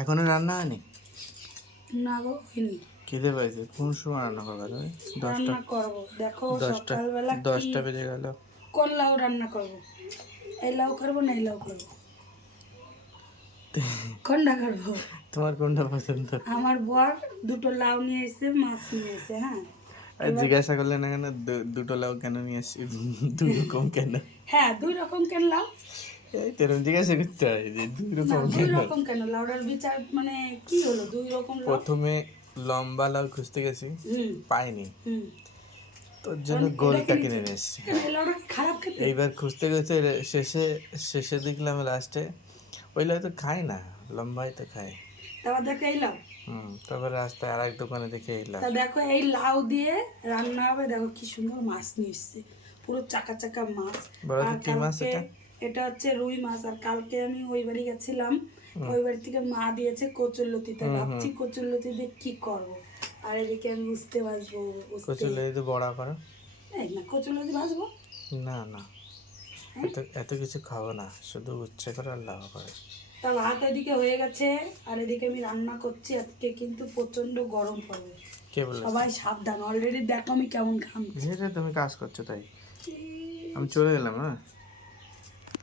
এখনো রান্না হয়নি? না গো, হয়নি। খিদে পাইছে। কোন সময় রান্না করবে তুমি? 10টা। রান্না করবো, দেখো 10টা সকালবেলা কি 10টা বেজে গেল। কোন লাউ রান্না করবো? এই লাউ করবো না এই লাউ করবো? কোনটা করবো? তোমার কোনটা পছন্দ? আমার বর দুটো লাউ নিয়ে এসে মাছ নিয়ে এসে, হ্যাঁ। আর জিজ্ঞাসা করলে না কেন দুটো লাউ কেন নিয়ে আসছি? দুই রকম কেন? হ্যাঁ, 2 রকম কেন লাউ? এই তেরম জিজ্ঞাসা করতে হয় যে দুই না, রকম 2 কেন? রকম কেন? লাউডার বিচার মানে কি হলো 2 রকম লাউ? প্রথমে লম্বা লাউ খুঁজতে গেছি, হুম পাইনি, হুম। তোর জন্য গোলটা কিনে নিয়ে এসছি। কেন এই লাউডার খারাপ খেতে? এইবার খুঁজতে গেছে শেষে শেষে দেখলাম লাস্টে ওই লাউ তো খায় না, লম্বাই তো খায়। তারপর দেখো এই লাউ। তারপর রাস্তায় আর এক দোকানে দেখে এই লাউ। তা দেখো এই লাউ দিয়ে রান্না হবে। দেখো কি সুন্দর মাছ নিয়ে এসছে, পুরো চাকা চাকা মাছ। বলো তো আর কি মাছ কালকে এটা? এটা হচ্ছে রুই মাছ। আর কালকে আমি ওই বাড়ি গেছিলাম, ওই বাড়ি থেকে মা দিয়েছে কচুরলতি। তা ভাবছি কচুরলতি দিয়ে কি করবো। আর এদিকে আমি বুঝতে পারবো কচুলে যদি বড়া করো? এই না, কচুরলতি ভাজবো। না না, এত এত কিছু খাবো না, শুধু উচ্ছে করে আর লাউ করে। তা ভাত এদিকে হয়ে গেছে, আর এদিকে আমি রান্না করছি। আজকে কিন্তু প্রচন্ড গরম পড়বে, কে বলেছে? সবাই সাবধান। অলরেডি দেখো আমি কেমন ঘামছি। ধীরে তুমি কাজ করছো তাই আমি চলে গেলাম। হ্যাঁ।